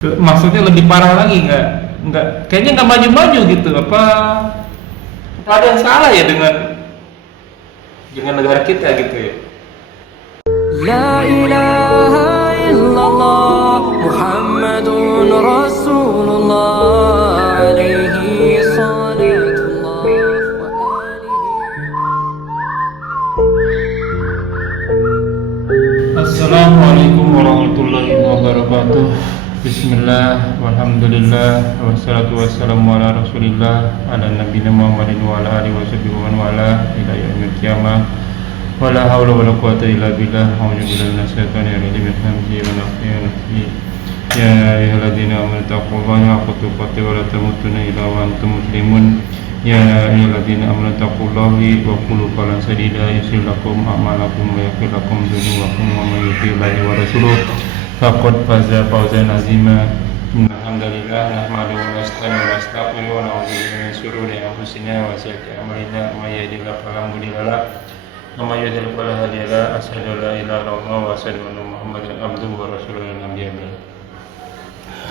Maksudnya lebih parah lagi, nggak kayaknya nggak maju-maju gitu. Apa ada yang salah ya dengan negara kita gitu ya? لا إله إلا الله محمد رسول الله عليه صلاة الله Assalamualaikum warahmatullahi wabarakatuh. Bismillah, walhamdulillah, wassalatu wassalamu ala rasulillah, ala nabiyina Muhammadin wa ala alihi wa sahbihi wa man wala ila yaumil qiyamah. Wala haula wala quwwata illa billah. A'udzu billahi minasyaitonir rajim. Min hamzihi wa nafthihi wa nafthihi. Ya ayyuhalladzina amanu taqullaha haqqa tuqatih wa la tamutunna illa wa antum muslimun. Ya ayyuhalladzina amanu taqullaha wa qulu qawlan sadida yuslih lakum a'malakum wa yaghfir lakum dhunubakum wa may yuti'illaha wa rasulahu faqad faza fawzan 'azima. Innal hamdalillah nahmaduhu wa nasta'inuhu wa nastaghfiruh wa na'udzu billahi min shururi anfusina wa sayyi'ati a'malina. May yahdihillahu fala mudilla lahu wa may yudlil fala hadiya lahu. Asyhadu an la ilaha illallah wa asyhadu anna Muhammadan abduhu wa rasuluhu la nabiyya ba'dahu.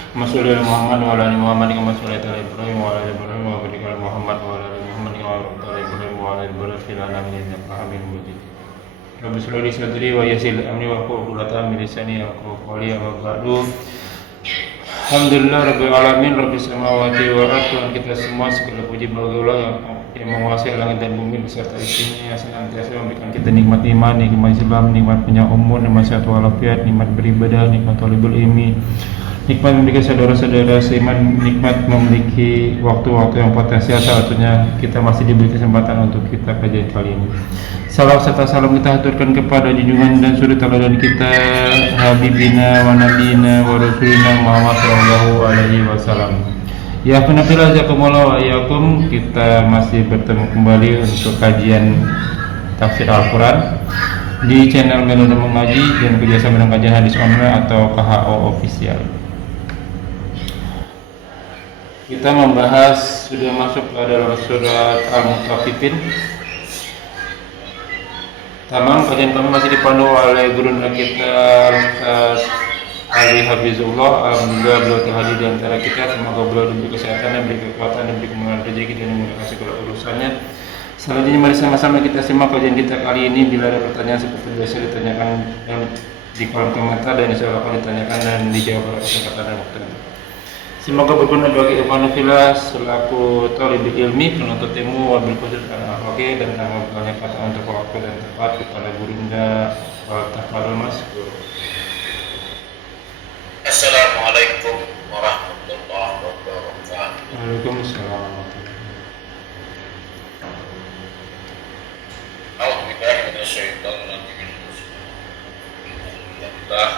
Masya Muhammad wa ala ali Muhammad kama shallaita ala Ibrahim wa ala ali Ibrahim wa barik ala Muhammad wa ala ali Muhammad kama barakta ala Ibrahim wa ala ali Ibrahim fil alamin innaka Hamidum Majid. Rabbi shrah li sadri wa yassir li amri wa hlul 'uqdatam min lisani yafqahu qawli. Amma ba'du. Alhamdulillah rabbil alamin, rabbis samawati wal ardi. Tuhan kita semua segala puji bagi Allah yang menguasai langit dan bumi beserta isinya, yang senantiasa memberikan kita nikmat iman, nikmat Islam, nikmat punya umur, nikmat sehat walafiat, nikmat beribadah, nikmat talibul ilmi, nikmat memiliki saudara-saudara seiman, nikmat memiliki waktu-waktu yang potensial. Salah satunya kita masih diberi kesempatan untuk kita kajian kali ini. Salam serta salam kita haturkan kepada junjungan dan suri teladan kita Habibina wa Nabina wa Rasulina Muhammad sallallahu alaihi wasallam. Ya kunafillah jazakumullah wa iyyakum. Kita masih bertemu kembali untuk kajian tafsir Al-Quran di channel Melona Mengaji dan kerjasama dengan kajian hadis online atau KHO official. Kita membahas, sudah masuk ke dalam surat Al-Mutaffifin. Tamam, kajian kami masih dipandu oleh guru kita Ustaz Ali Hafizullah. Alhamdulillah beliau telah hadir di antara kita. Semoga beliau diberi kesehatan, diberi kekuatan, diberi kemudahan rezeki dan memudahkan segala urusannya. Selanjutnya mari sama-sama kita simak kajian kita kali ini. Bila ada pertanyaan seperti biasa ditanyakan di kolom komentar, dan insya Allah akan ditanyakan dan dijawab oleh kesempatan dan waktu. Semoga berguna bagi ikhwan fillah selaku thalibul ilmi, penuntut ilmu, wabil khusus akhlaki, dan tanpa banyak kata untuk waktu dan tepat kepada gurinda wal tafadhol mas. Assalamualaikum warahmatullahi wabarakatuh. Waalaikumsalam. A'udzu billahi minasyaitonir rajim. Bismillah.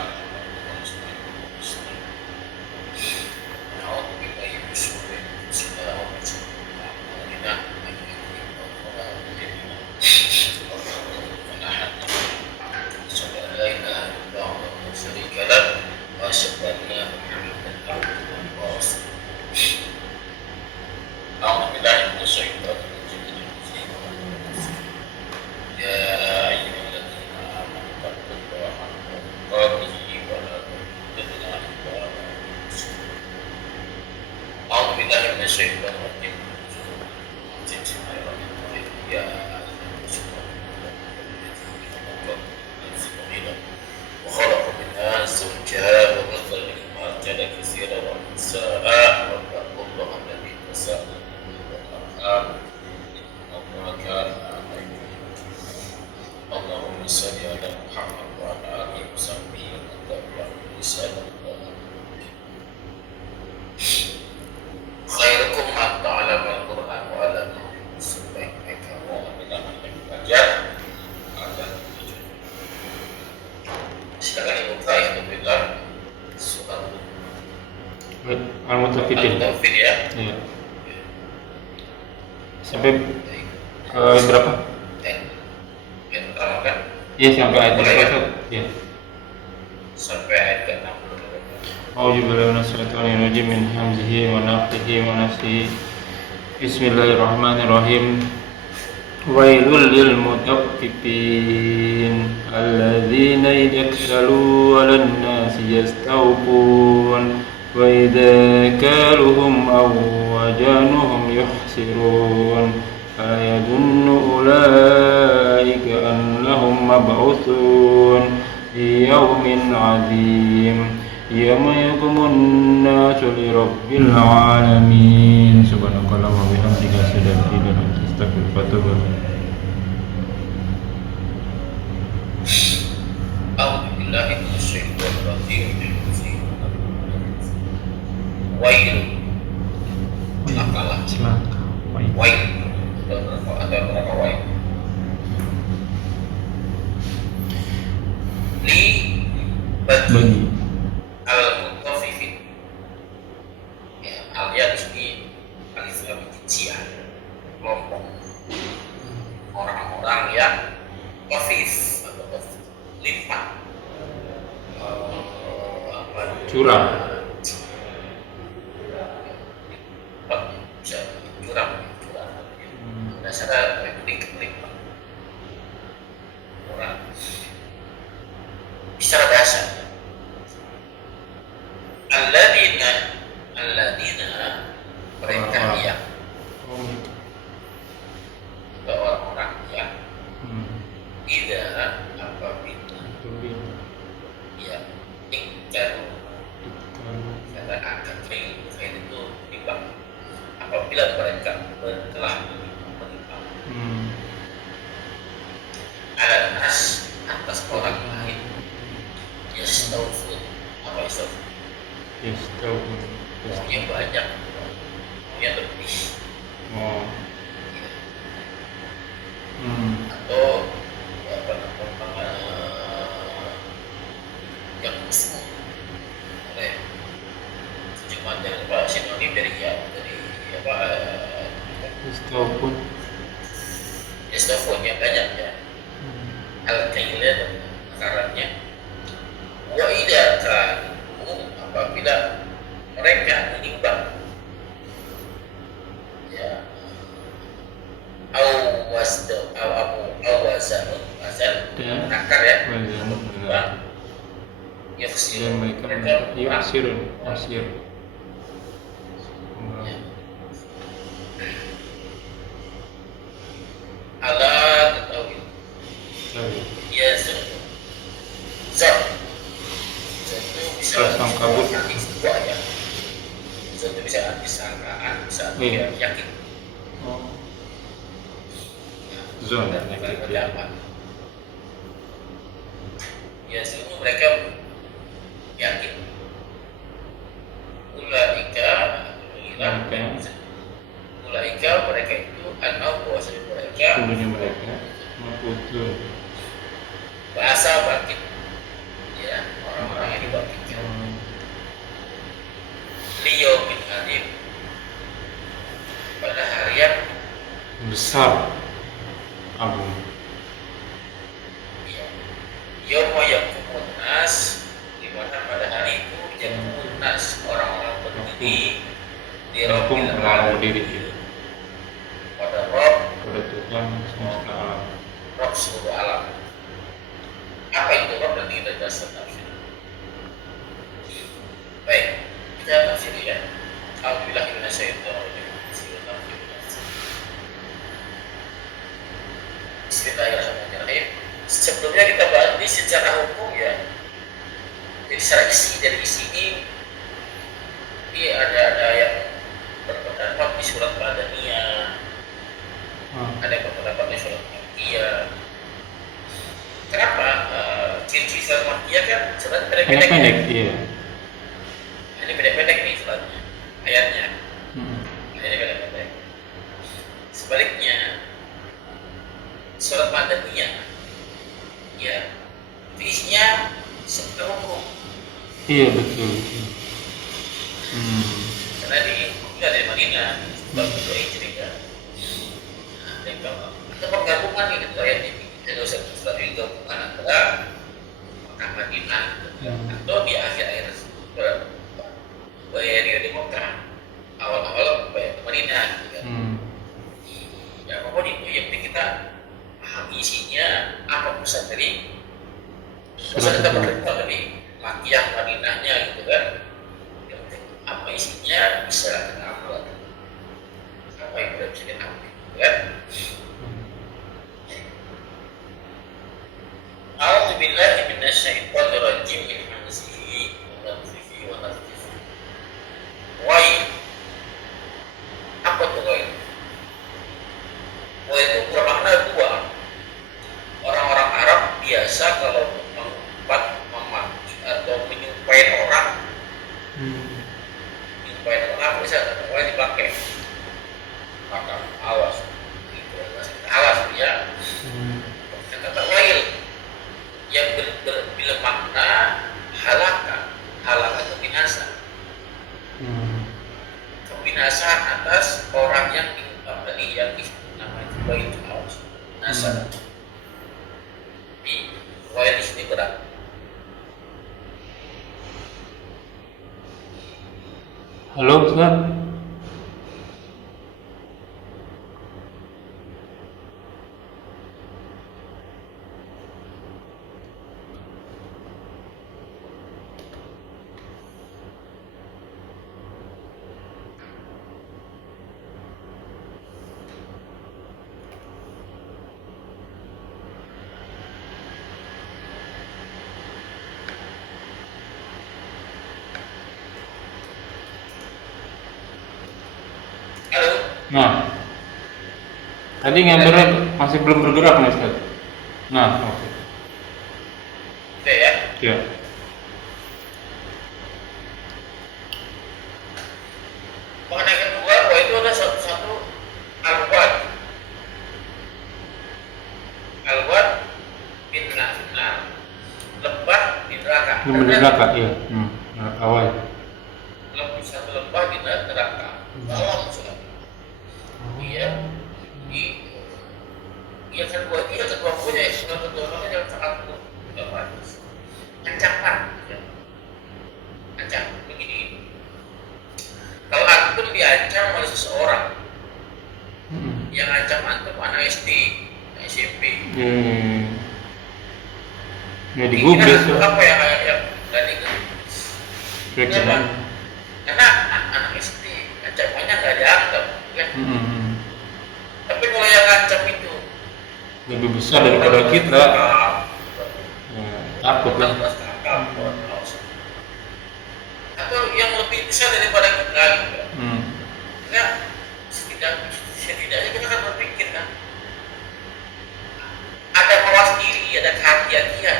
Al-Mutaffifin. Al-Mutaffifin ya. Iya. Sampai berapa? Yang pertama kan? Iya, sampai ayat berapa? Iya. Sampai ayat ke-60. A'udzu billahi minasyaitonir rajim. Min hamzihi wa nafthihi wa nafsihi. Bismillahirrahmanirrahim. Wailul lil mutaffifin alladzina idza iktalu 'alan nasi yastawfun وإذا كالوهم أو وزنوهم يخسرون ألا يظن أولئك أنهم مبعوثون ليوم عظيم يوم يقوم الناس لرب العالمين سبحانك اللهم وبحمدك أشهد أن لا إله إلا أنت أستغفرك وأتوب إليك. أعوذ بالله من الشيطان الرجيم. Wail, celakalah. Wail, ada berapa wail? Li bagi al-mutaffifin. Ya, al-ya di sini alif lam kecil, kelompok orang-orang yang tafif atau lipat, curang, bisa curang, dasarnya lipat, orang secara bahasa. Alladzina mereka yang orang-orang yang tidak apabila ya ingkar kata akan kain itu timbang apabila mereka telah menimbang atas orang lain yastaufun apa yastaufun yang banyak yang lebih atau apa namanya yang khusus oleh cuma jangan lupa sinonim dari apa istofon yang banyak ya al-kaila dan akarannya wa idza kanu apabila mereka menimbang ya awazanun nakar ya dan mereka yaksirun ala ketahui ya zat itu bisa prasangka dua ya zat itu bisa disangkaan bisa yakin zon apa ya semua mereka yakin ulaika mereka itu bahasa mereka sungguhnya mereka mabutun bahasa bangkit ya orang-orang yang dibangkitkan liyaumin adim pada hari yang besar agung ya yauma yaqumun nas di mana pada hari itu yaqumun nas orang-orang berdiri di Rabbul Rabbil Alamin Alamin pada Rabb pada Tuhan semesta alam. Rabb seluruh alam. Apa itu Rabb? Nanti kita bahas tafsir. Baik, kita tafsir ya. Alhamdulillah Bismillahirrahmanirrahim. Sebelumnya kita bahas ini secara hukum ya. Jadi secara isi dari isi ini ada yang berpendapat di surat Madaniyah, ada yang berpendapat di surat Makkiyah. Kenapa? Ciri-ciri surat Makkiyah kan surat pendek-pendek. Iya. Ini pendek-pendek nih suratnya, ayatnya. Ayatnya pendek-pendek. Sebaliknya, surat Madaniyah, ya, itu isinya seputar hukum. Iya betul. Karena ini dari Madinah, sebab itu Hijri kan. Ada penggabungan gitu ayat ini. Ada surat ini gabungan antara Mekah Madinah atau di akhir-akhir periode Mekah, awal-awal Madinah. Gitu kan. Ya apapun itu yang penting kita pahami isinya apa pesan dari pesan kita berkaitan dari Makkiyah Madinahnya gitu kan. Yang penting kondisinya bisa kena apa? Apa yang tidak bisa kena apa? Kan? A'udzu billahi minasyaitonir rajim min hamzihi wa nafthihi wa nafthihi. Wai. Apa tuh wai? Wai itu bermakna dua. Orang-orang Arab biasa kalau mengumpat, memaki atau menyumpahin orang, menyumpahin orang bisa kata wai dipakai. Maka awas, itu awas ya. Kata wail yang bila makna halaka itu binasa, kebinasaan atas orang yang tadi yang namanya itu awas binasa. Di wail di sini berat. Halo Ustaz. Halo, Nah, tadi ngember masih belum bergerak nih Ustaz. Nah, oke. oke ya. Ya. Makna kedua, wah itu ada satu al-wad. Al-wad binna, lembah di neraka. Yang neraka, iya. Awal. Satu lembah di neraka. Dalam surat. Iya. Iya kedua punya surat kedua yang sangat ancaman. Ya. Ancam begini. Kalau antum diancam oleh seseorang, yang ancam antum anak SD, SMP. Ya digubris tuh. Apa yang tadi itu? Reaksinya. Karena anak SD ancamannya nggak dianggap, kan? Tapi kalau yang ancam itu Lebih besar daripada kita. Ya, takut lah. Atau yang lebih besar daripada kita, gitu. Ya, setidaknya kita kan berpikir kan, ada mawas diri, ada kehati-hatian,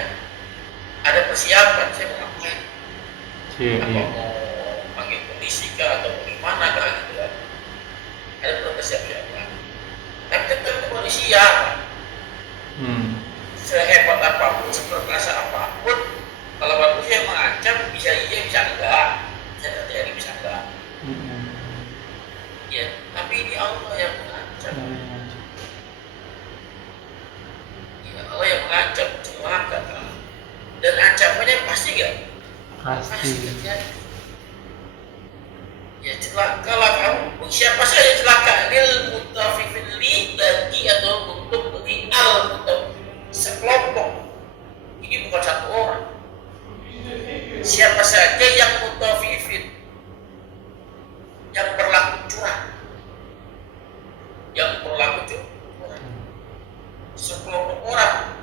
ada persiapan. Saya mau ngapain? Iya. Mau panggil polisi kah atau bagaimana kah gitu kan? Ada persiapan. Tapi tetap itu manusia. Sehebat apapun, seperkasa apapun, kalau manusia mengancam bisa iya bisa enggak, bisa terjadi bisa enggak. Ya, tapi ini Allah yang mengancam. Ya, Allah yang mengancam celaka. Dan ancamannya pasti enggak? Pasti terjadi. Ya celaka lah kamu. Siapa saja celaka? Lil mutafifin li bagi atau untuk li al mutafifin sekelompok. Ini bukan satu orang. Siapa saja yang mutafifin, yang berlaku curang, sekelompok orang,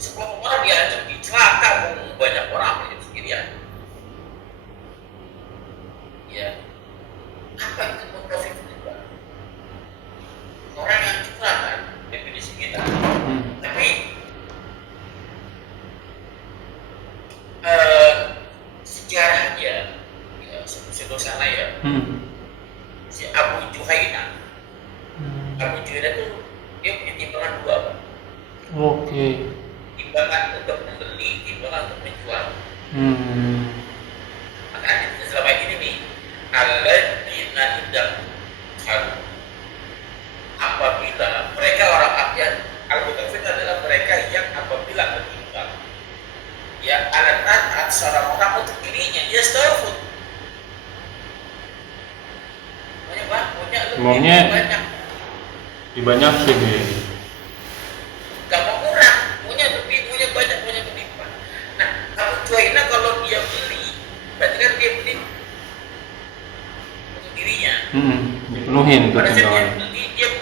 sekelompok orang diancam dicelaka, banyak orang yang sendirian. Ya, apa itu mutafifin? Orang yang curang kan, definisi kita. Tapi sejarahnya ya, sebelum sana ya, si Abu Juhaina itu dia punya timbangan dua, Pak. Oke. Timbangan untuk membeli, timbangan untuk menjual. Makanya selama ini nih, alladzina idza qalu, apabila mereka orang Abyan, al-mutafifin adalah mereka yang apabila menimbang ya alat seorang orang untuk dirinya, ya stafut maunya banyak, dibanyakin ya. gak mau kurang, punya lebih, punya banyak, punya berlimpah. Nah, Abu Juhaina kalau dia beli, berarti kan dia beli Dipenuhin tuh Pada saat timbangan. dia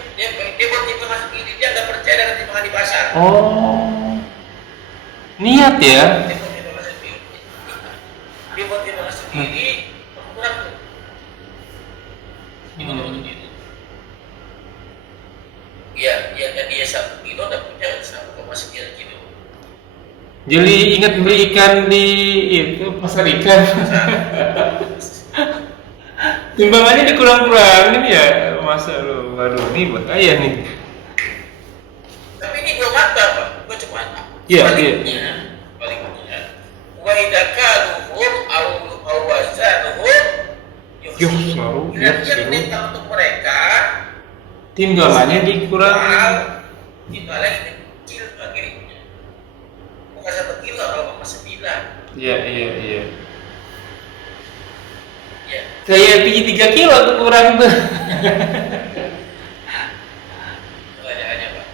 buat timbangan sendiri, dia nggak percaya dengan timbangan di pasar. Oh, niat ya. Dia buat timbangan sendiri. Dia buat timbangan sendiri, kurang tuh. Timbangan sendiri. Iya, dia 1 kilo dan punya 1,9 kilo. Jadi ingat beli ikan di itu pasar ikan. Timbangannya dikurang-kurangin ya, masa lu, waduh ini bahaya nih. Tapi ini belum mata, Pak. Gua cuma Iya, baliknya. Wa idza kaluhum aw wazanuhum Yuhsaru, yang yuhsaru. minta untuk mereka Timbangannya dikurangin. timbangannya kecil pakainya. Bukan 1 kilo, 0,9. Iya. Ya. Kayak tinggi 3 kilo tuh kurang tuh. Pertanyaannya, Pak.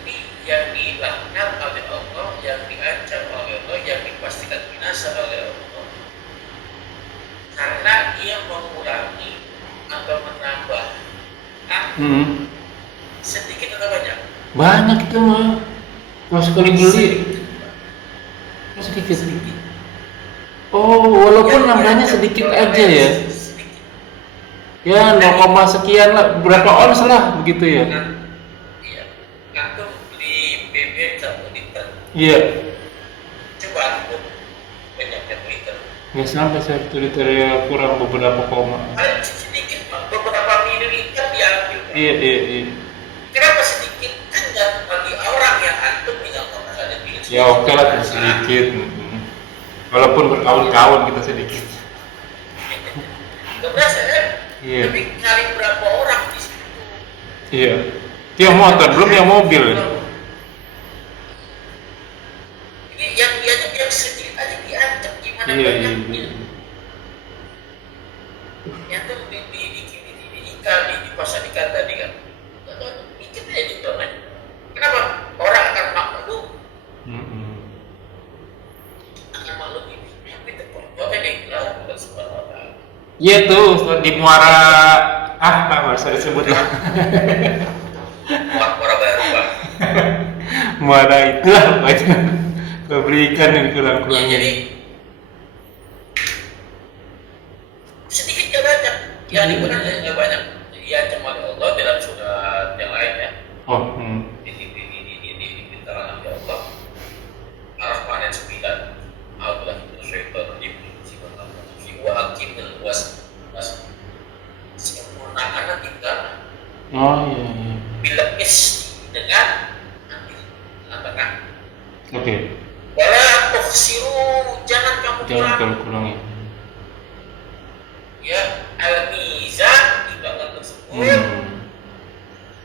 Ini yang dilaknat oleh Allah, yang diancam oleh Allah, yang dipastikan binasa oleh Allah, karena ia mengurangi atau menambah sedikit atau banyak? Banyak itu mah. Kalau sekali beli sedikit. Oh, walaupun nambahnya sedikit aja ya. Sedikit. Ya 0, sekian lah, berapa ons lah begitu ya. Iya. Antum beli BBM 1 liter, Iya. coba antum banyaknya liter. Nggak sampai 1 liter ya, kurang beberapa koma. Paling sedikit, Pak. Beberapa mililiter diambil, Pak. Iya. Kenapa sedikit? Kan nggak bagi orang yang antum bilang kalau ada bikin Ya oke lah sedikit. Walaupun berkahun-kahun kita sedikit. Gak berasa kan? Iya. Tapi kali berapa orang di situ? Iya. Itu yang motor, belum yang mobil. Ini yang diajak yang sedikit aja diancam gimana Iya. banyaknya? Yang tuh di ikan di pasar ikan tadi kan? Dikit aja gitu kan? Kenapa? Orang akan maklum, akan maklum ini. Tapi terperjuangkan yang dilakukan bukan subhanahu wa ta'ala. Iya tuh di Muara nggak usah disebut lah. Muara baru, Pak. Muara itulah pokoknya. Kalau beli ikan yang Ya, kurang-kurangin. jadi sedikit gak banyak. Yang dibenarkan nggak banyak. Diancam oleh Allah dalam surat yang lain ya. Oh. Di keterangan ya Allah. Ar-Rahman ayat 9. A'udzubillahi minasyaitonir rajim. Wa aqimil was. Sempurnakanlah timbangan. Oh iya. Bila dengan ambil tengah. Oke. Wala tukhsiru, jangan kamu Jangan kurang. kurang-kurangin. Ya, al-mizan timbangan tersebut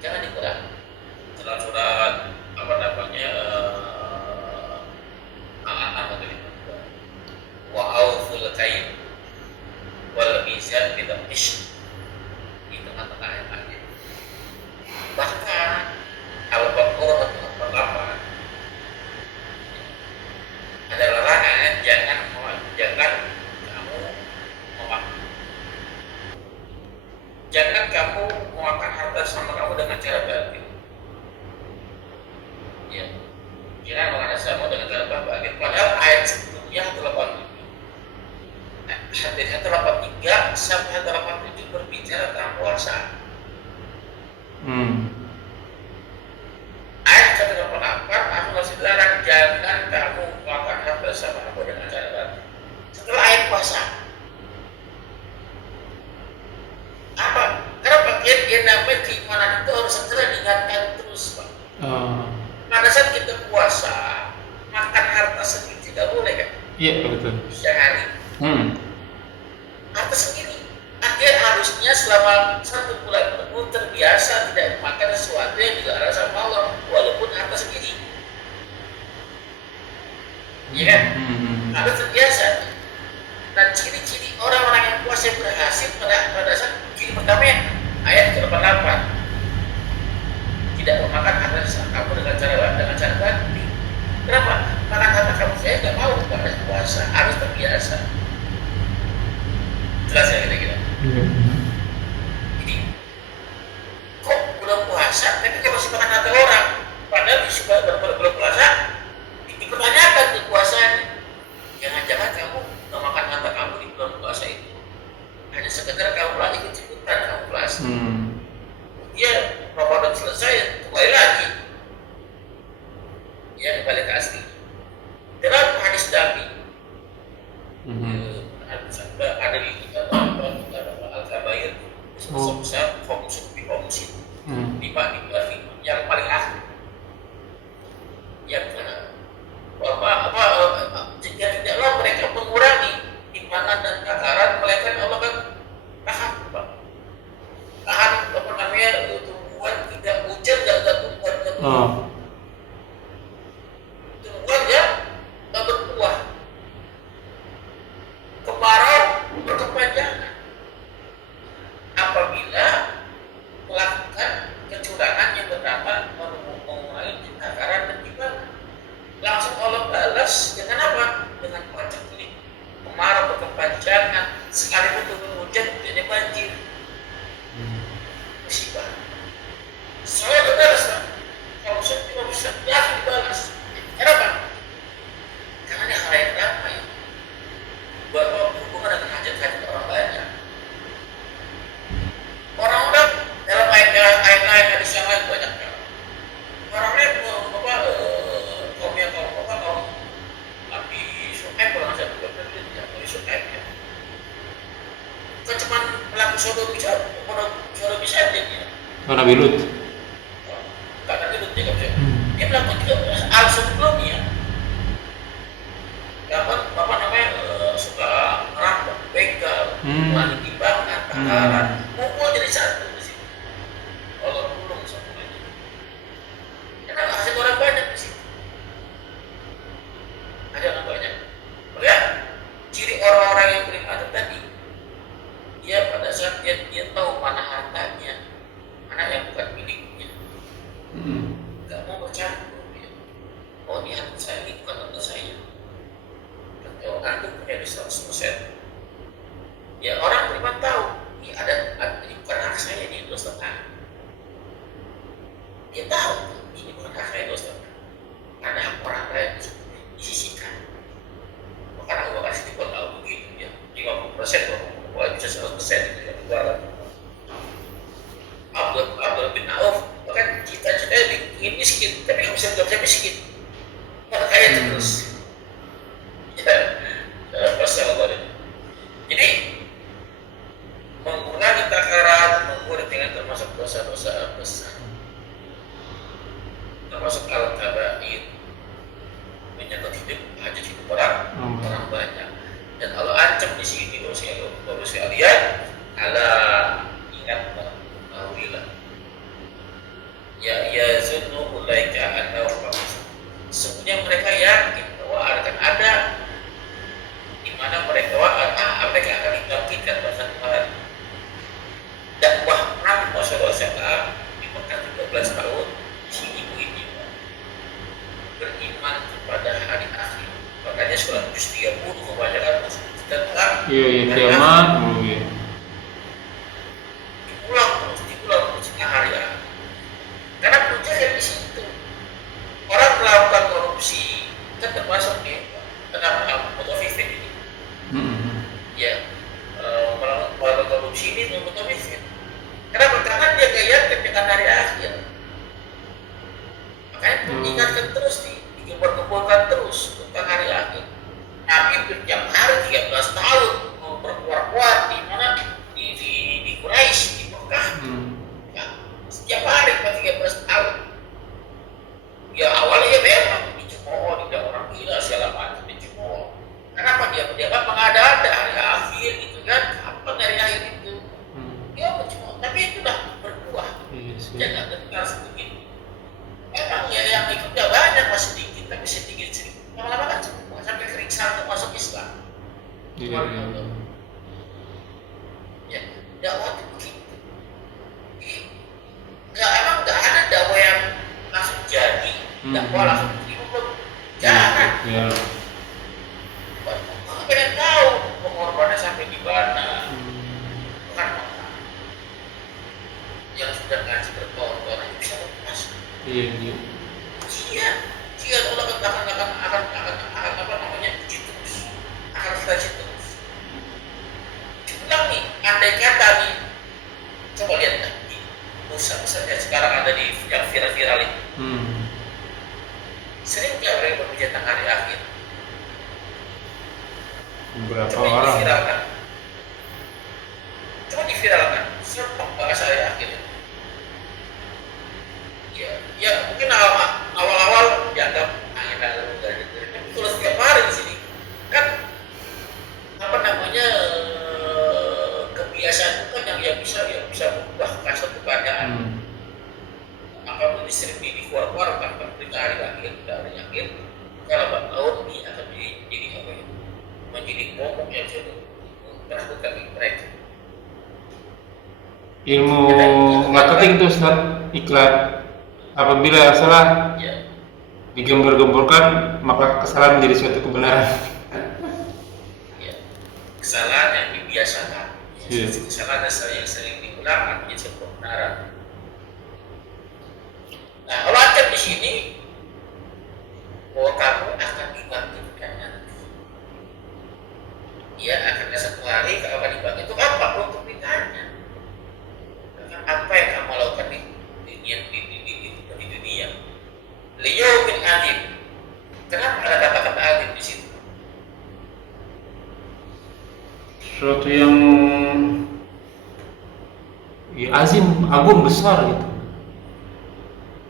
jangan dikurangi. Dalam surat apa namanya Al-An'am atau wa awful kail wal mizan bil qisht, di tengah-tengah ayat-ayat. Bahkan Al-Baqarah pertama ada larangan jangan kamu memakan harta sama kamu dengan cara batil. Ya, jangan memakan sama dengan cara batil. Padahal ayat sebelumnya 83 sampai 87 berbicara tentang puasa. Ayat 188 aku masih dilarang jangan kamu memakan harta sama kamu dengan cara batil. Setelah ayat puasa, apa? Karena bagian yang namanya keimanan itu harus segera diingatkan terus, Pak. Pada saat kita puasa, makan harta sendiri tidak boleh kan? Iya betul. Sehari. Harta sendiri. Akhirnya harusnya selama 1 bulan penuh terbiasa tidak makan sesuatu yang dilarang sama Allah, walaupun harta sendiri. Iya kan? Harus terbiasa. Nah, ciri-ciri orang-orang yang puasa yang berhasil pada saat ciri pertama ayat ke-88, tidak memakan harta kamu dengan cara batil. Kenapa? Makan harta kamu saya nggak mau pada puasa, harus terbiasa. Jelas ya kira-kira. Iya. Jadi kok bulan puasa tapi kok masih makan harta orang, padahal suka bulan puasa dipertanyakan tuh puasanya. Jangan-jangan kamu nggak makan harta kamu di bulan puasa itu hanya sekedar kamu lagi ikut-ikutan kamu puasa. Ya Ramadan selesai kembali lagi ya kembali ke asli. Dalam hadis Nabi ada di kitab Al-Kabair besar komisi 5 yang paling akhir yang jika tidaklah mereka mengurangi timbangan dan takaran, melainkan Allah kan tahan tahan apa namanya tumbuhan tidak hujan nggak tumbuhan tumbuhan ya nggak berbuah, kemarau berkepanjangan apabila melakukan kecurangan yang bernama mengurangi takaran dan timbangan. Langsung Allah balas dengan apa? Dengan pacak ini. Kemarau berkepanjangan, sekalipun turun hujan hujannya banjir. Musibah. Soalnya dibalas kan? Kalau saya tidak bisa, langsung dibalas. Kenapa? Karena ini hal yang ramai. Bahwa hubungan dengan hajat-hajat orang banyak. Orang-orang dalam ayat-ayat hadis yang lain banyak. Orang-orang kaum Nabi Syuaib kalau nggak salah Nabi Syuaib ya. Bukan cuma pelaku sodomi saja dia. Nabi Lut. Bukan Nabi Lut juga bisa. Dia pelaku juga al sebelumnya. Apa namanya suka merampok, begal, mengurangi timbangan, takaran, kumpul jadi satu di situ. Allah tolong semuanya. Karena hasil orang banyak di situ. Ada orang banyak. Melihat ciri orang-orang yang beribadah tadi, dia pada saat dia tahu mana hartanya, mana yang bukan miliknya, nggak mau bercampur. Oh ini harta saya, ini bukan harta saya. Kalau aku punya di 100%, ya orang beriman tahu, ini ini bukan hak saya, ini 2,5. Dia tahu ini bukan hak saya 2,5. Karena hak orang lain disisihkan. Maka aku kasih tipe tahu begitu ya, 50%, kalau bisa 100% itu yang jualan. Abdul bin Auf bahkan cita-citanya ingin miskin, tapi nggak bisa miskin, malah kaya terus. Ya, masalah. Jadi mengurangi takaran, mengurangi dengan termasuk dosa-dosa besar, termasuk al-kabair, menyangkut hajat hidup orang banyak. Dan Allah ancam di sini Bapak sekalian, ingat ketahuilah. Ya zunnu ulaika annahum sebenarnya mereka yakin bahwa akan ada di mana mereka akan dibangkitkan pada Tuhan. Dakwah Nabi Muhammad SAW di Mekah 13 tahun, si ibu ini beriman kepada hari akhir. Makanya surat juz 30 kebanyakan tentang kiamat. Diulang terus tengah hari akhir. Karena puncaknya di situ. Orang melakukan korupsi kan termasuk nih kenapa mutafifin ini. Ya, melakukan korupsi ini mutafifin. Kenapa? Karena dia gaya dengan hari akhir. Makanya diingatkan terus dikumpulkan terus tentang hari akhir. Nabi setiap hari 13 tahun berkuar-kuar di mana di Quraisy, di Mekah. Ya, setiap hari 13 tahun. Ya awalnya memang dicemooh, tidak orang gila segala macam dicemooh. Kenapa dia kan mengada-ada hari akhir gitu kan? Apa dari akhir itu? Dia mencemooh, tapi itu dah berbuah. Jangan dengar sedikit. Memang ya yang ikut gak banyak, masih sedikit, tapi sedikit. Lama-lama kan semua sampai kering satu masuk Islam. Ya, dakwah itu begitu. Emang gak ada dakwah yang langsung jadi, dakwah langsung diterima. Jangan. Kamu pengen tahu pengorbanannya sampai di mana. Iya, iya. Iya, jika Allah akan apa namanya uji terus, akan seleksi terus. Ulang nih, andai kata nih, coba lihat nih, di pusat-pusat yang sekarang ada di yang viral-viral ini, sering nggak mereka berbicara tentang hari akhir? Berapa Coba orang? diviralkan, serta bahasa hari akhir. Ya mungkin awal-awal dianggap angin lalu dari tapi kalau setiap hari di sini kan apa namanya kebiasaan itu kan yang bisa berubah kasar keadaan. Apapun sering di keluar-keluar kan berita hari akhir, kalau tahun ini akan jadi apa ya? Menjadi momok yang sudah menakutkan mereka. Ilmu marketing itu Ustaz, iklan. Apabila salah Ya, digembar-gemborkan, maka kesalahan menjadi suatu kebenaran. ya. Kesalahan yang dibiasakan, Iya. kesalahan yang sering diulang menjadi sebuah kebenaran. Nah, kalau ada di sini bahwa kamu akan dibangkitkan nanti. Ya, akhirnya satu hari kamu akan dibangkitkan. Itu apa? Untuk ditanya. Apa yang kamu lakukan di dunia? Liyaumin azim. Kenapa ada kata-kata azim di situ? Sesuatu yang ya, azim, agung, besar gitu.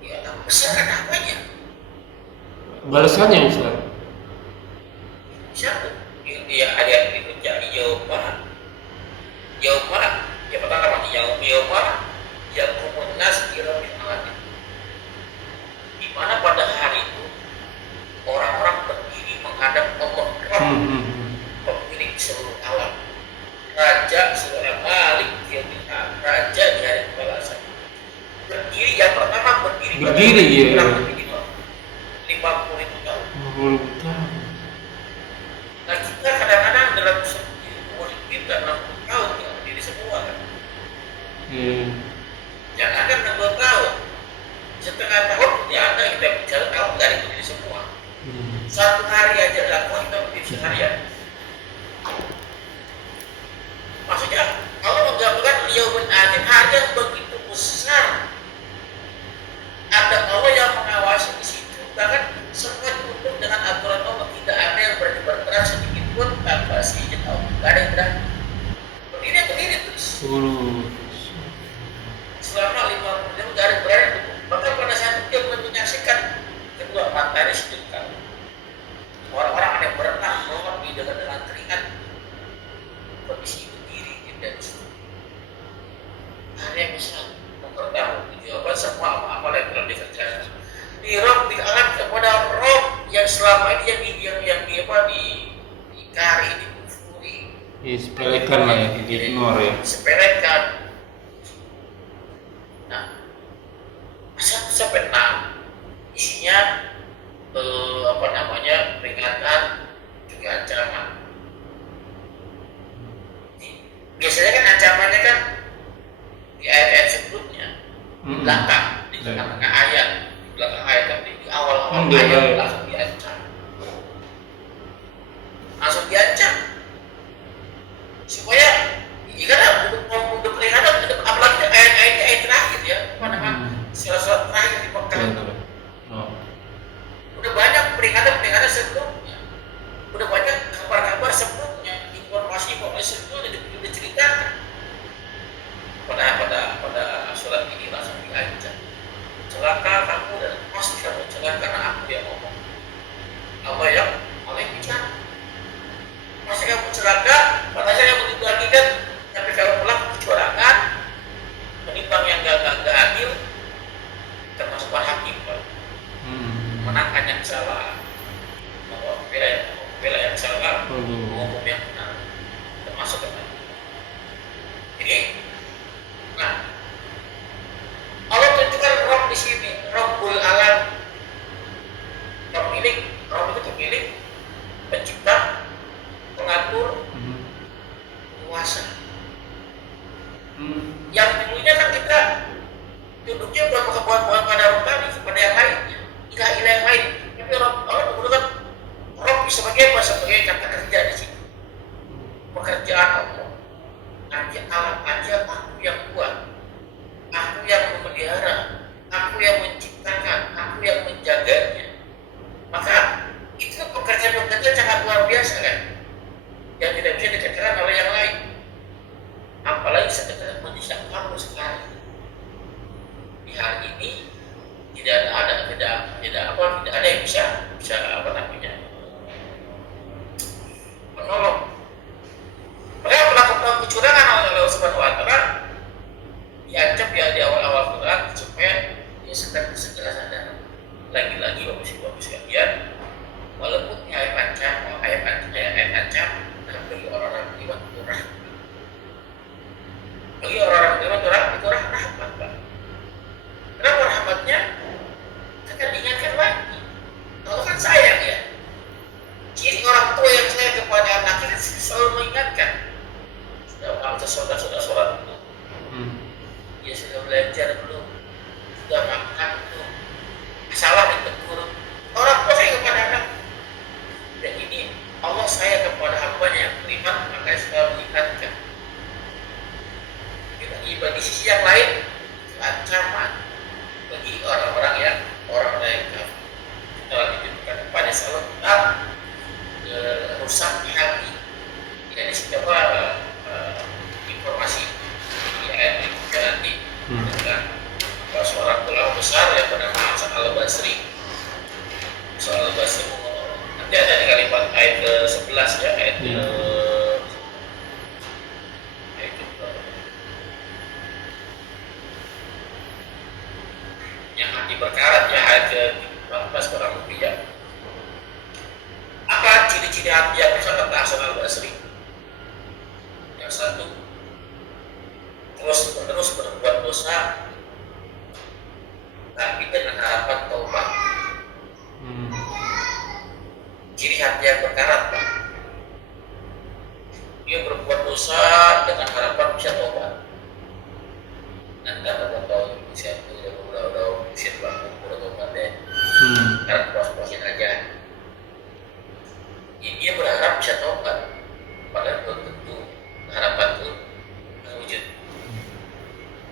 Ya, besar kan apanya? Balasannya Ustaz. Siapa? Dia ada yang dikerjai jawaban. Ya pertama jawaban yang komunas ilamin alamin. Di mana pada hari itu orang-orang berdiri menghadap Allah, pemilik seluruh alam, Raja seorang Malik Yaumiddin, Raja di hari pembalasan. Berdiri yang pertama Berdiri, iya. kurang lebih 50.000 tahun. Nah kita kadang-kadang dalam umur kita 60 tahun ya berdiri semua kan. Jangan kan 60 tahun, setengah tahun ya ada kita bicara tahun dari berdiri semua. Satu hari aja dakwah kita berdiri seharian. Maksudnya kalau menggabungkan liyaumin azim, hari yang begitu besar, ada Allah yang mengawasi di situ, bahkan semua tunduk dengan aturan Allah, tidak ada yang bergerak sedikit pun tanpa seizin Allah, tidak ada yang berani. Berdiri terus selama 50 jam, tidak ada yang berani. Bahkan pada saat itu dia menyaksikan kedua matahari sedekah. Orang-orang ada yang berenang melobi dengan keringat, kondisi berdiri dan hari yang besar mempertahankan jawaban semua amal yang telah dikerjakan. Di Rob diangkat kepada Rob yang selama ini yang dikari, dikufuri, Disepelekan lah ya, diignore ya. disepelekan. Nah, 1-6 isinya peringatan juga ancaman. Biasanya kan ancamannya kan di ayat-ayat sebelumnya, belakang, di tengah-tengah ayat, tapi di awal-awal ayat langsung diancam. Supaya karena untuk peringatan, apalagi ayat-ayatnya ayat terakhir ya, surat terakhir di Mekah. Udah banyak peringatan sebelumnya, udah banyak kabar-kabar sebelumnya, informasi sebelumnya udah ceritakan. Pada surat ini langsung diancam, celaka kamu dan pasti kamu celaka karena aku yang ngomong. Apa yang bicara? Pasti kamu celaka, pada saat kamu dibagikan, tapi kalau pulang kecurangan, menimbang yang gak adil, termasuk hakim, menangkan yang salah, membela yang salah, menghukum yang benar, termasuk benar. Ini, nah, Allah tunjukkan Rob di sini, Rabbul Alam, Rob itu pemilik, pencipta, pengatur, penguasa. Yang dulunya kan kita duduknya bukan pada rumah tadi, kerjaan Allah. Nanti alam aja aku yang buat, aku yang memelihara, aku yang menciptakan, aku yang menjaganya. Maka itu pekerjaan-pekerjaan sangat luar biasa kan, yang tidak bisa dikerjakan oleh yang lain. Apalagi sekedar manusia kamu sekarang. Di hari ini tidak ada yang bisa apa namanya menolong. Mereka melakukan kecurangan oleh Allah Subhanahu Wa Taala, diancam ya di awal-awal Quran supaya dia segera sadar. Lagi-lagi bapak sekalian, walaupun ayat ancam, bagi orang-orang beriman itu rahmat. Bagi orang-orang beriman itu rahmat, Pak. Kenapa rahmatnya? Akan diingatkan lagi. Allah kan sayang ya. Ciri orang tua yang sayang kepada anaknya selalu mengingatkan. Sudah sholat belum? Dia sudah belajar belum? Sudah makan belum? Salah ditegur. Orang tua sayang kepada anak. Dan ini Allah sayang kepada hambanya yang beriman, maka selalu mengingatkan. Di sisi yang lain itu ancaman bagi orang-orang yang kafir. Telah ditujukan kepada selalu tetap rusaknya hati. Ini sebuah informasi di ayat berikutnya nanti dengan seorang ulama besar yang bernama Hasan al-Basri. Nanti ada di kalimat ayat ke-11 ya, ayat yang hati berkarat ya, ayat ke-14 kurang lebih ya. Apa ciri-ciri hati yang bisa kata Hasan al-Basri? Yang satu, terus berbuat dosa tapi dengan harapan taubat. Ciri hati yang berkarat, Pak. Dia berbuat dosa dengan harapan bisa taubat. Dan dapat tahu usia itu udah usia bangun udah taubat deh. Karena puas-puasin aja. Dia berharap bisa taubat, padahal belum tentu harapan itu terwujud.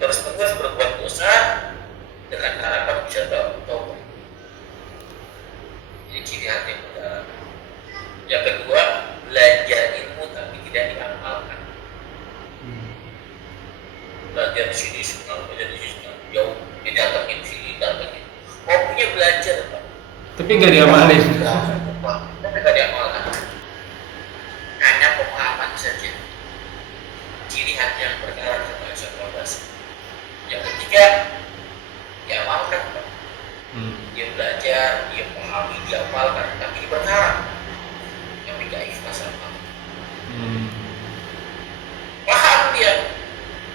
Terus berbuat dosa dengan harapan bisa taubat. Ini ciri hati yang berkarat. Yang kedua, belajar ilmu tapi tidak diamalkan. Belajar di sini senang, belajar di sini senang, jauh, didatengin sini, datengin. Hobinya belajar, Pak. Tapi nggak diamalin. Tapi nggak diamalkan. Hanya pemahaman saja. Ciri hati yang berkarat sama Hasan. Yang ketiga, diamalkan, Pak. Dia belajar, dia pahami, diamalkan, tapi berkarat. Tapi nggak ikhlas sama. Paham dia,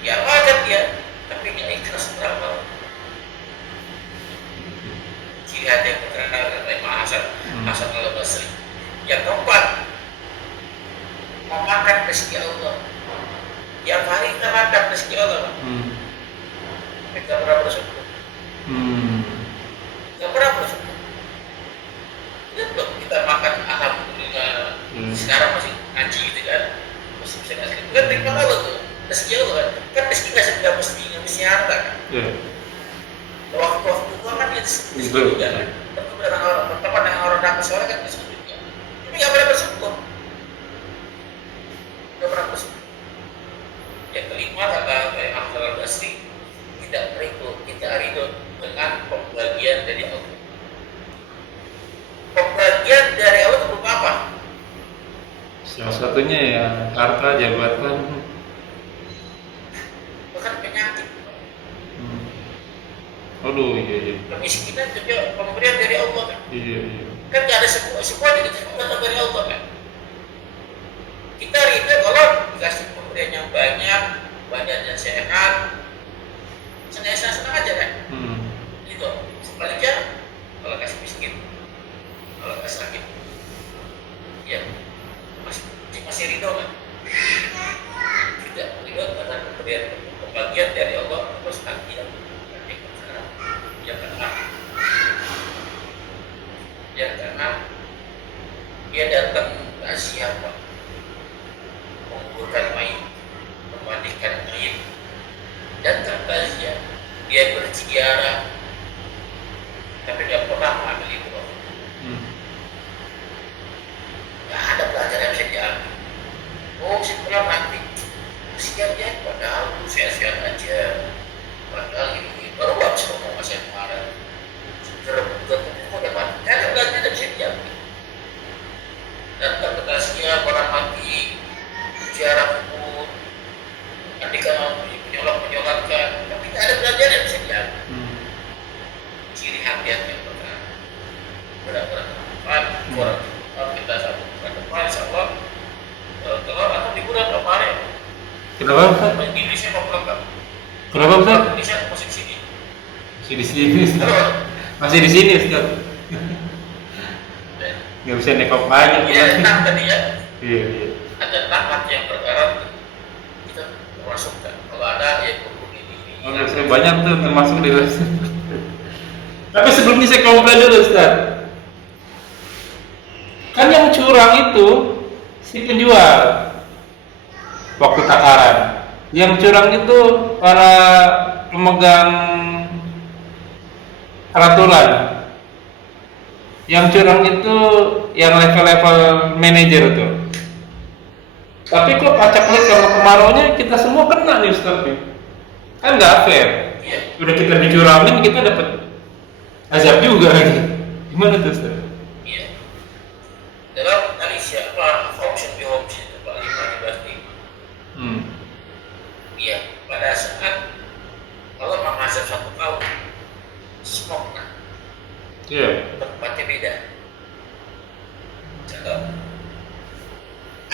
diamalkan dia, tapi nggak ikhlas beramal. Ciri hati yang berkarat kata Imam Hasan al-Basri. Yang keempat, memakan rezeki Allah. Yang hari kita makan rezeki Allah, tapi nggak pernah bersyukur. Nggak pernah bersyukur. Belum kita makan alhamdulillah. Sekarang masih ngaji gitu kan, masih bisa ngasih. Kan terima Allah tuh, rezeki Allah kan rezeki nggak mesti harta kan. Waktu tua kan dia rezeki juga kan. Berteman dengan orang dapat soalnya kan rezeki juga. Tapi nggak pernah bersyukur. Nggak pernah bersyukur. Yang kelima kata Imam Hasan al-Basri, tidak ridho dengan pembagian dari Allah. Pembagian dari Allah itu berupa apa? Salah satunya ya harta, jabatan. Bukan penyakit. Aduh, iya. Kemiskinan juga pemberian dari Allah kan. Iya. Kan nggak ada semua datang dari Allah kan. Kita ridho kalau dikasih pemberian yang banyak, badannya sehat, senang aja kan. Itu sebaliknya kalau kasih miskin, kalau kasih sakit, ya masih ridho kan? Tidak ridho karena pembagian dari Allah terus nanti yang keenam dia datang ke siapa mengumpulkan ziarah, tapi nggak pernah mengambil itu. Nggak ada pelajaran yang bisa diambil. Oh, si pulang nanti kasihan ya, padahal lu sehat-sehat aja, padahal ini baru habis ngomong sama saya kemarin. Ketemu udah mati, nggak ada pelajaran yang bisa diambil. Dan interpretasinya orang mati, ziarah kubur, nanti kalau menyolatkan, tapi nggak ada pelajaran yang bisa diambil. Ciri hati-hati yang pertama, benar-benar orang kita satu bulan depan, insya Allah telur atau di bulan kemarin. Kenapa Ustaz? Di Indonesia mau pulang nggak? Kenapa Ustaz? Indonesia masih di sini. Masih di sini Ustaz. Terus, Masih di sini Ustaz. Nggak bisa nekok aja. ya enam tadi ya. Iya, iya. Ada 6 hati yang berkarat kita masukkan. Kalau ada ya kumpul ini. Oh, saya banyak tuh termasuk di dalam. Tapi sebelumnya saya komplain dulu Ustaz. Kan yang curang itu si penjual waktu takaran. Yang curang itu para pemegang peraturan. Yang curang itu yang level-level manajer tuh. Tapi kok pacak pelit sama kemaraunya kita semua kena nih Ustaz nih. Kan nggak fair. Iya. Udah kita dicurangin kita dapat azab juga lagi. Gimana tuh Ustaz? Iya. Dalam tadi siapa option di option itu Pak 5 Iya. Pada saat kalau menghasil satu kaum smoke nah, Iya. tempatnya beda. Contoh,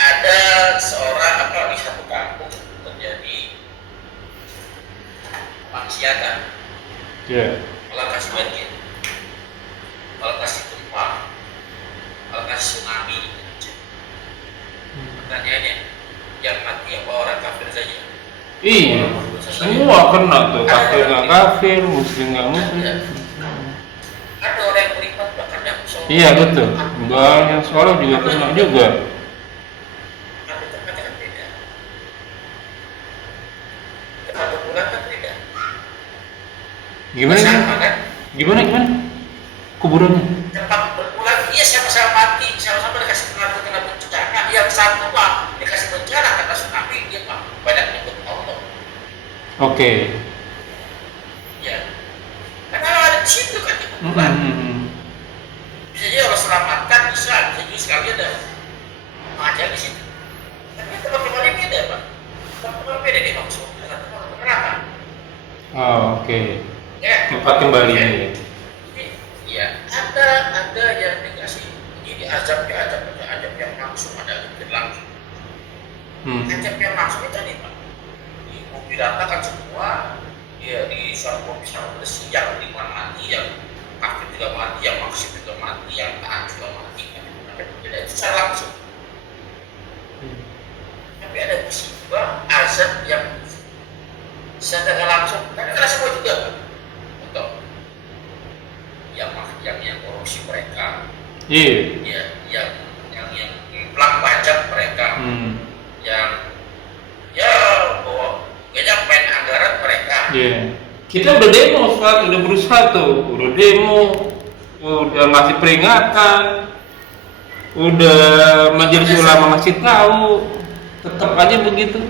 ada seorang di satu kampung terjadi maksiatan, Iya. kalau kasih banjir, kalau kasih gempa, kalau kasih tsunami. Pertanyaannya, yang mati apa orang kafir saja? Iya. Semua kena tuh. Kafir nggak kafir, muslim nggak muslim. Ada orang yang beriman bahkan yang sholat. Iya betul. Bahkan yang sholat juga kena juga. Tapi tempatnya kan beda. Tempat berbulan kan beda. Gimana? Sama kan? Gimana? Kuburannya? Tempat berbulan, iya sama-sama mati, sama-sama dikasih kena bencana. Yang satu Pak dikasih bencana kata tsunami, dia Pak banyak nyebut Allah. Oke. Ya. Karena ada di situ kan di kuburan. Bisa jadi Allah selamatkan, bisa jadi sekali ada aja di situ. Tapi tempat kembali beda Pak. Tempat kembali beda dia maksud dengan tempat neraka. Oh, oke. Ya. Tempat kembali. Ya. Jadi, ya ada yang dikasih jadi azab yang langsung ada di langsung. Azab yang langsung itu nih Pak. Di mobil ratakan semua, ya di suatu mobil besi yang lima mati, yang kafir juga mati, yang maksud juga mati, yang taat juga mati. Tapi tidak itu secara langsung. Tapi ada musibah azab yang secara langsung, tapi kena semua juga Pak. Untuk yang korupsi mereka, Iya. ya yang pelak pajak mereka, yang bawa banyak main anggaran mereka. Iya. Kita udah demo, Ustaz, udah berusaha tuh, udah demo, udah ngasih peringatan, udah majelis ulama ngasih tahu, tetap aja begitu.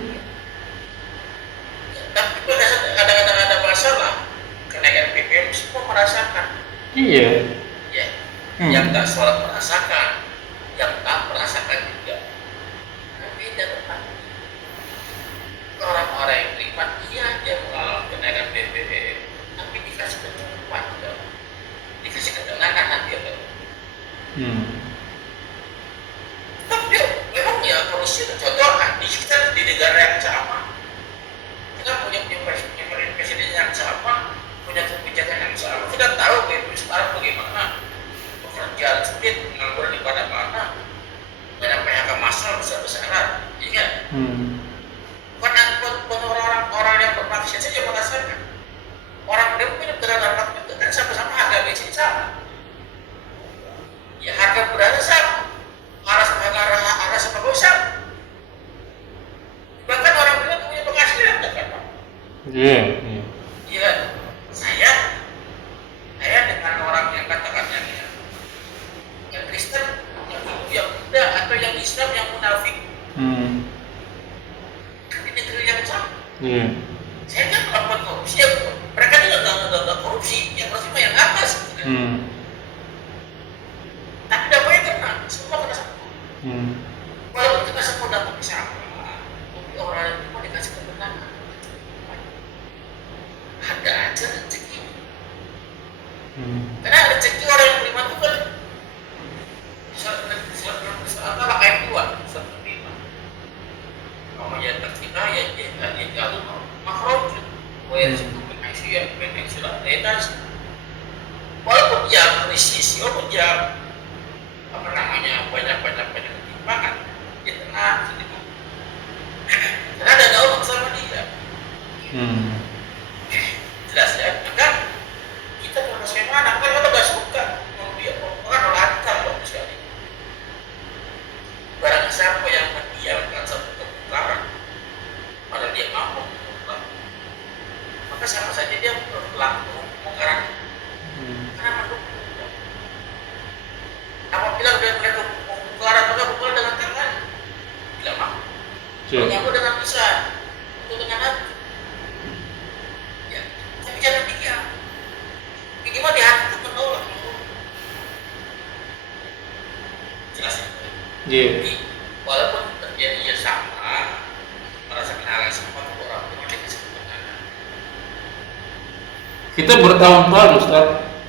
Tapi pada saat ada masalah kenaikan BBM semua merasakan. Iya. Ya, yang tak sholat merasakan, yang tak merasakan juga. Tapi tidak orang-orang yang beriman iya dia mengalami kenaikan BBM, tapi dikasih kecukupan, dikasih ketenangan nanti ada. Tapi memang ya kondisi itu contoh di kita di negara yang sama, kita punya presiden yang sama, punya kebijakan yang sama. Kita tahu sekarang bagaimana pekerjaan sulit, pengangguran di mana-mana, banyak PHK massal besar-besaran, ingat. Bukan orang-orang yang bermaksiat saja merasakan. Orang yang punya terhadap itu kan sama-sama harga bensin sama. Ya harga beras sama, harga sembako sama. Bahkan orang itu punya penghasilan kan Pak? Iya. Iya, saya Iya. Saya kan melakukan korupsi, ya mereka juga nggak korupsi, yang korupsi mah yang atas. Gitu. Tapi dampaknya kena, semua kena semua. Walaupun kita semua dapat sama, tapi orang itu mau dikasih kemenangan. Ada aja rezeki. Karena rezeki orang yang beriman itu kan apa kayak dua, satu lima. Kalau ya terkita ya jalur makro, walaupun dia krisis, walaupun dia apa namanya banyak ketimpangan, dia tenang sedikit. Karena ada Allah sama dia. Jelas ya, maka kita harus bagaimana? Kalau kita nggak suka, mau dia orang lancar loh sekali. Barang siapa yang mendiamkan satu kebenaran, padahal dia mampu mengubah, maka sama saja dia berlaku mengkarang. Karena mendukung. Apabila mereka mengkarang, maka bukan dengan tangan, tidak mampu. Menyapu dengan lisan, itu dengan hati. Ya, tapi jangan diam. Minimal di hati itu menolak. Jelas ya? Jadi, walaupun terjadinya sama, merasakan hal yang sama, orang itu masih kesempatan. Kita bertahun-tahun Ustaz,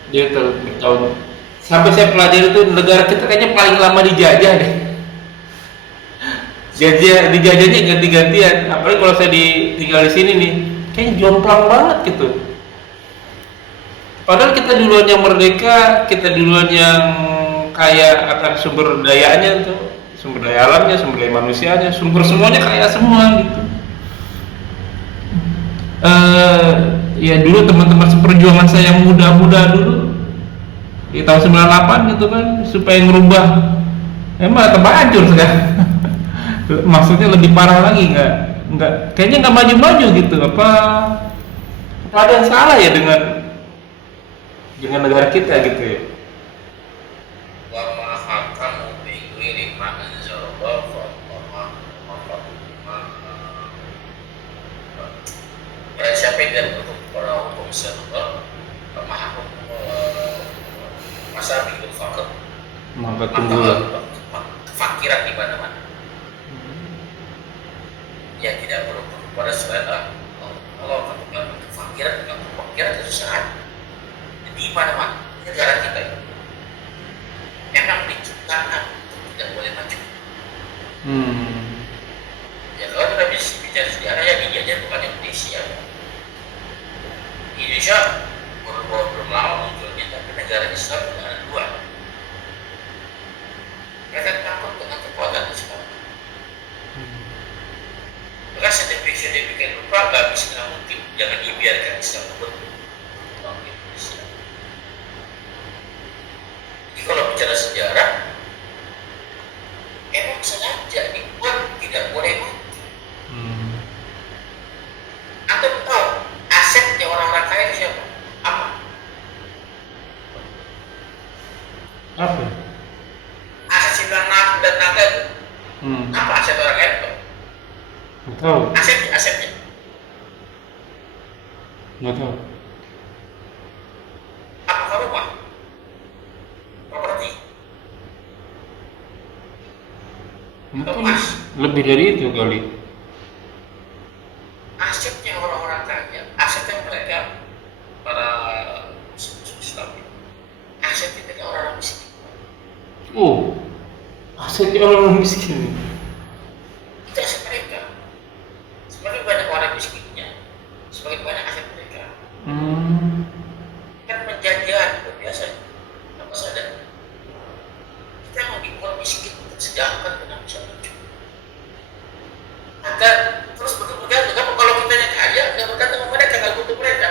dia bertahun. Sampai saya pelajari itu negara kita kayaknya paling lama dijajah deh. Dijajahnya ganti-gantian. Apalagi kalau saya tinggal di sini nih, kayaknya jomplang banget gitu. Padahal kita duluan yang merdeka, kita duluan yang kaya akan sumber dayanya tuh, sumber daya alamnya, sumber daya manusianya, sumber semuanya kaya semua gitu. Ya dulu teman-teman seperjuangan saya yang muda-muda dulu di tahun 98 gitu kan, supaya ngerubah emang tambah hancur sekarang. Maksudnya lebih parah lagi, nggak kayaknya nggak maju-maju gitu. Apa ada yang salah ya dengan negara kita gitu ya? Siapa yang untuk para hukum serba maha masa hidup fakir, maka tunggulah fakiran di mana-mana. Ya tidak perlu pada selain Allah akan fakiran itu sangat di mana-mana negara kita itu memang diciptakan tidak boleh maju. Ya kalau kita bicara sejarah ya dijajah bukan Indonesia. Indonesia belum lama munculnya, tapi negara Islam tidak ada dua. Mereka takut dengan kekuatan Islam. Maka sedemikian rupa nggak bisa mungkin, jangan dibiarkan Islam berbentuk Indonesia. Jadi kalau bicara sejarah, emang sengaja dibuat tidak boleh mati. Atau tahu asetnya orang-orang kaya itu siapa? Apa? Aset simpan dan naga itu. Apa aset orang kaya itu? Nggak tahu. Asetnya. Nggak tahu. Apakah rumah? Properti? Mungkin lebih dari itu kali. Asetnya orang-orang kaya, asetnya mereka para Islam, asetnya mereka orang miskin. Asetnya orang miskin. Itu aset mereka. Semakin banyak orang miskinnya, semakin banyak aset mereka. Kan penjajahan itu biasa. Apa saja? Kita mau dibuat miskin untuk sedangkan kita bisa maju. Agar terus bergantung. Kalau kita yang kaya, nggak bergantung sama mereka, nggak butuh mereka.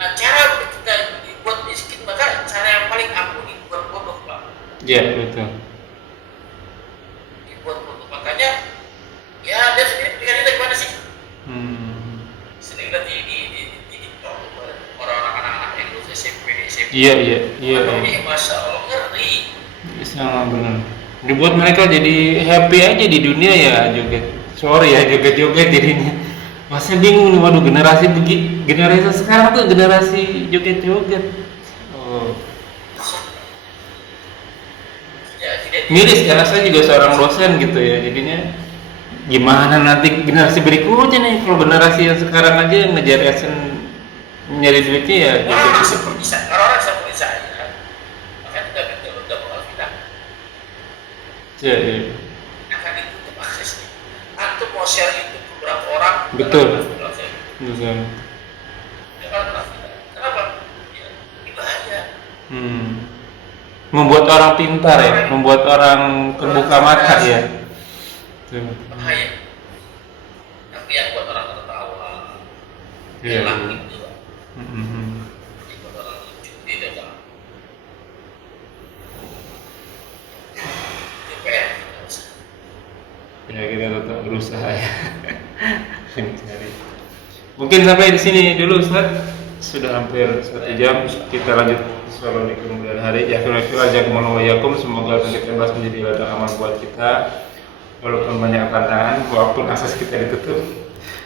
Nah, cara kita dibuat miskin, maka cara yang paling ampuh dibuat bodoh, Pak. Iya, betul. Dibuat bodoh. Makanya, ya dia sendiri pikirannya dari mana sih? Sering lihat di orang-orang anak-anak yang lulus SMP. Iya. Masya Allah, ngeri. Sama benar. Dibuat mereka jadi happy aja di dunia ya juga. sorry ya joget-joget jadinya. Masih bingung nih, waduh generasi sekarang tuh generasi joget-joget. Oh. Ya, tidak Miris karena saya juga seorang dosen gitu ya, jadinya gimana nanti generasi berikutnya nih kalau generasi yang sekarang aja ngejar esen nyari duitnya ya orang joget-joget. seperti saya, orang seperti saya, akan tidak betul udah mengalami Ya, ya. akan ditutup aksesnya. Antum mau share itu beberapa orang, Betul. kenapa? Betul. Ya kan, kenapa? Ya, ini bahaya. Membuat orang pintar ya, membuat orang terbuka mata ya. Tuh. Bahaya. Tapi yang buat orang tertawa, Iya. hilang itu, Mhm. buat orang lucu, tidak kan? DPR kita usah. Ya kita tetap berusaha ya. Mencari. Mungkin sampai di sini dulu Ustaz. Sudah hampir 1 jam. Kita lanjut sholat di kemudian hari. Ya jazakumullahu wa iyyakum. Semoga 2018 menjadi ladang amal buat kita. Walaupun banyak tantangan, walaupun akses kita ditutup.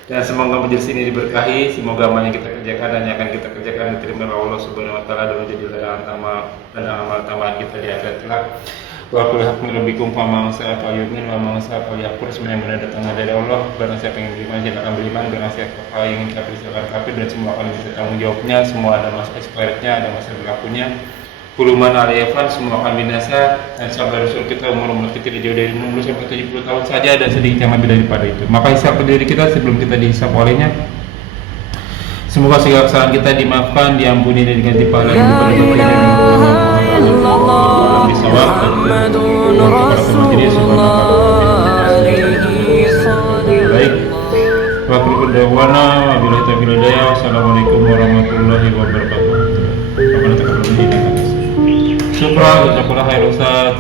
Dan semoga majelis ini diberkahi. Semoga amal yang kita kerjakan dan yang akan kita kerjakan diterima oleh Allah Subhanahu wa taala dan menjadi ladang amal tambahan kita di akhirat kelak. Wa qul hakmi rabbikum faman sa'a falyu'min wa man sa'a falyakfur. Semua yang benar datangnya dari Allah. Barang siapa yang beriman silakan beriman, barang siapa yang ingin kafir silakan kafir, dan semua akan bisa tanggung jawabnya. Semua ada masa expirednya, ada masa berlakunya. Kuluman aliyafan, semua akan binasa. Dan sabar Rasul kita umur kita tidak jauh dari 60 sampai 70 tahun saja, dan sedikit yang lebih daripada itu. Maka hisab diri kita sebelum kita dihisab olehnya. Semoga segala kesalahan kita dimaafkan, diampuni dan diganti pahala yang La ilaha illallah Muhammadun Rasulullah alaihi salatu. Baik. Wa kullu dawana wa billahi taufiq wal hidayah. Wassalamualaikum warahmatullahi wabarakatuh. Syukran, jazakallahu khairan Ustaz.